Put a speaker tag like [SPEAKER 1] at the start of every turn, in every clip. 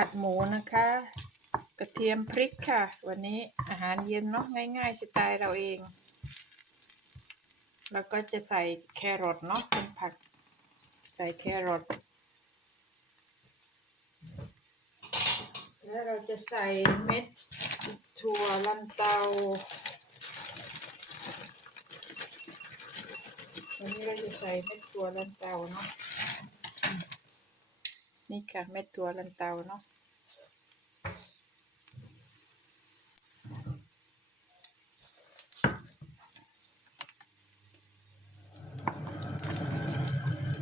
[SPEAKER 1] ผัดหมูนะคะ กระเทียมพริกค่ะ วันนี้อาหารเย็นเนาะง่ายๆสไตล์เราเอง แล้วก็จะใส่แครอทเนาะเป็นผัก ใส่แครอทแล้วเราจะใส่เม็ดถั่วลันเตาวันนี้เราจะใส่เม็ดถั่วลันเตาเนาะนี่ค่ะเม็ดถั่วลันเตาเนาะ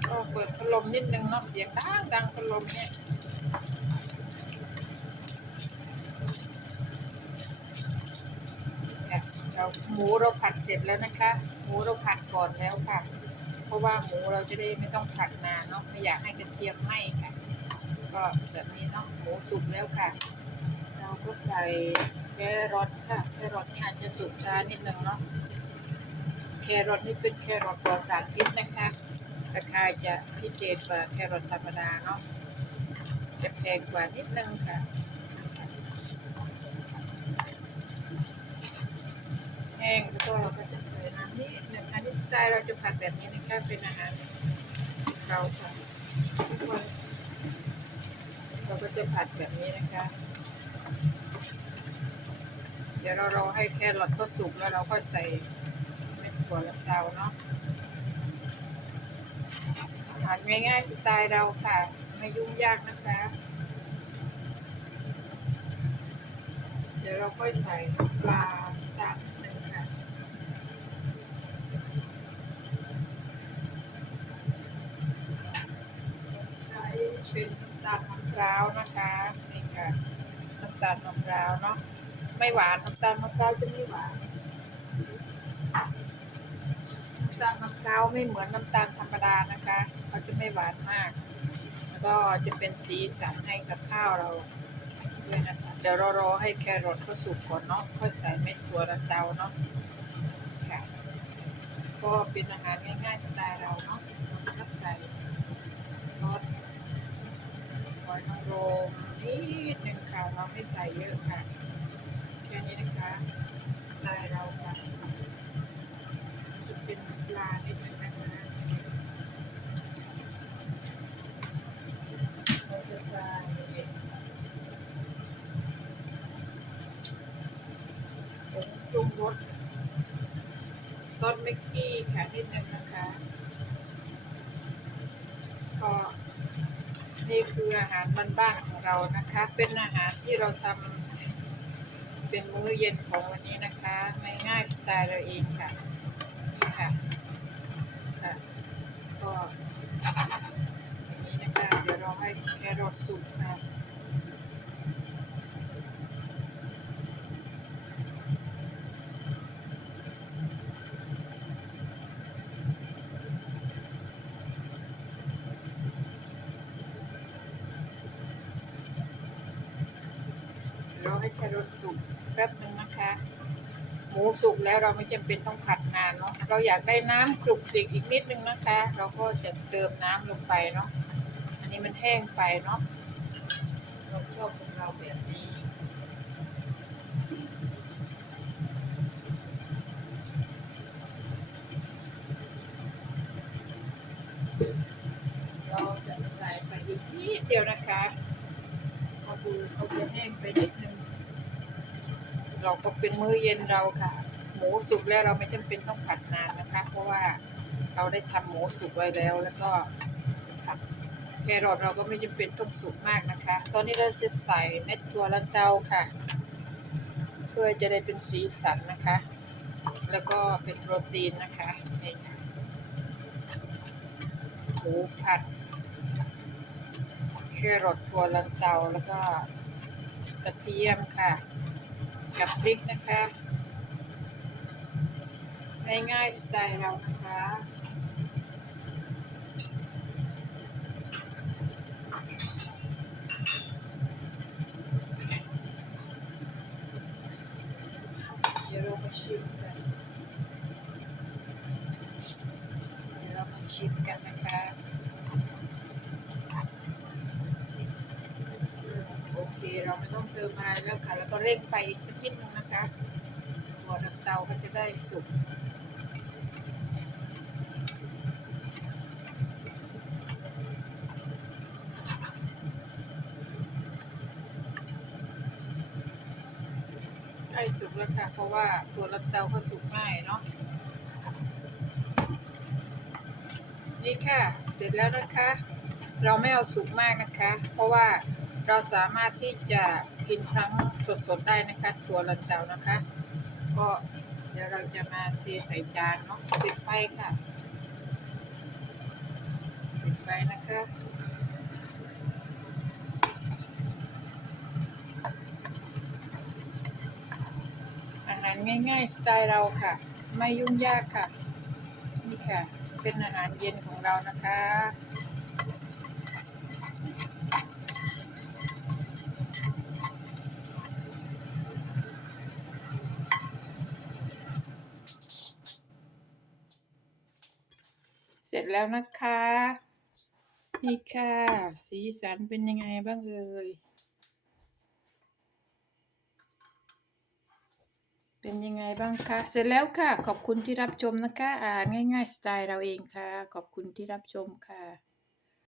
[SPEAKER 1] ก็ เปิดพัดลมนิดนึงเนาะเสียงดังดังพัดลมเนี่ยเราหมูเราผัดเสร็จแล้วนะคะ หมูเราผัดก่อนแล้วค่ะ เพราะว่าหมูเราจะได้ไม่ต้องผัดนานเนาะไม่อยากให้กระเทียมไหม้ค่ะ ก็แบบนี้เนาะหมูสุกแล้วค่ะ เราก็ใส่แครอทค่ะแครอทนี่อาจจะสุกช้านิดนึงเนาะแครอทนี่เป็นแครอทปลอดสารพิษนะคะ ราคาจะพิเศษกว่าแครอทธรรมดาเนาะจะแพงกว่านิดนึงค่ะแห้งแล้วเราก็จะใส่น้ำนิดหนึ่งอันนี้สไตล์เราจะผัดแบบนี้นะคะเป็นอาหารเราค่ะทุกคนเราก็จะผัดแบบนี้นะคะ เดี๋ยวเรารอให้แครอทเขาสุกแล้วเราก็ใส่เม็ดถั่วลันเตาเนาะ อาหารง่ายๆสไตล์เราค่ะ ไม่ยุ่งยากนะคะ เดี๋ยวเราค่อยใส่ปลาตามนึงค่ะ ใช้เป็นน้ำตาลมะพร้าวนะคะนี่ค่ะน้ำตาลมะพร้าวเนาะไม่หวานน้ำตาลมะพร้าวจะไม่หวานน้ำตาลมะพร้าวไม่เหมือนน้ำตาลธรรมดานะคะเขาจะไม่หวานมาก แล้วก็จะเป็นสีสันให้กับข้าวเราด้วยนะคะเดี๋ยวเรารอให้แครอทเขาสุกก่อนเนาะค่อยใส่เม็ดถั่วลันเตาเนาะค่ะก็เป็นอาหารง่ายๆสไตล์เราเนาะก็ใส่ซอสหอยนางรมนิดหนึ่งค่ะเราไม่ใส่เยอะค่ะแค่นี้นะคะสไตล์เราค่ะจะเป็นปลานิดหนึงนะคะเราจะใส่ผงปรุงรสซอส เมกกี้ค่ะนิดนึงนะคะก็นี่คืออาหารบ้านๆของเรานะคะ เป็นอาหารที่เราทำเป็นมื้อเย็นของวันนี้นะคะง่ายๆสไตล์เราเองค่ะนี่ค่ะค่ะก็อย่างนี้นะคะเดี๋ยวเราให้แครอทสุกค่ะ ให้แครอทสุกแป๊บนึงนะคะ หมูสุกแล้วเราไม่จำเป็นต้องผัดนานเนาะเราอยากได้น้ำคลุกคลิกอีกนิดนึงนะคะ เราก็จะเติมน้ำลงไปเนาะอันนี้มันแห้งไปเนาะเราชอบของเราแบบนี้เราจะใส่ไปอีกนิดเดียวนะคะเอาดูเขาจะแห้งไปนิดนึง เราก็เป็นมื้อเย็นเราค่ะ หมูสุกแล้วเราไม่จำเป็นต้องผัดนานนะคะ เพราะว่าเราได้ทำหมูสุกไว้แล้วแล้วก็ผัดแครอทเราก็ไม่จำเป็นต้องสุกมากนะคะ ตอนนี้เราจะใส่เม็ดถั่วลันเตาค่ะ เพื่อจะได้เป็นสีสันนะคะ แล้วก็เป็นโปรตีนนะคะนี่ค่ะหมูผัดแครอทถั่วลันเตาแล้วก็กระเทียมค่ะ กับพริกนะคะง่ายๆสไตล์เรานะคะเดี๋ยวเรามาชิมกันเดี๋ยวเรามาชิมกันนะคะ เราไม่ต้องเติมอะไรแล้วค่ะ แล้วก็เร่งไฟสักนิดนึงนะคะหัวดับเตาก็จะได้สุกใกล้สุกแล้วค่ะ เพราะว่าตัวลับเตาเขาสุกง่ายเนาะนี่ค่ะ เสร็จแล้วนะคะ เราไม่เอาสุกมากนะคะ เพราะว่า เราสามารถที่จะกินทั้งสดๆได้นะคะตัวลับเตานะคะ ก็เดี๋ยวเราจะมาเทใส่จานเนาะปิดไฟค่ะปิดไฟนะคะอาหารง่าย ๆ สไตล์เราค่ะ ไม่ยุ่งยากค่ะ นี่ค่ะ เป็นอาหารเย็นของเรานะคะ ร็จแล้วนะคะ นี่ค่ะ สีสันเป็นยังไงบ้างเอ่ยเป็นยังไงบ้างคะ เสร็จแล้วค่ะ ขอบคุณที่รับชมนะคะ อ่านง่าย ๆ สไตล์เราเองค่ะ ขอบคุณที่รับชมค่ะ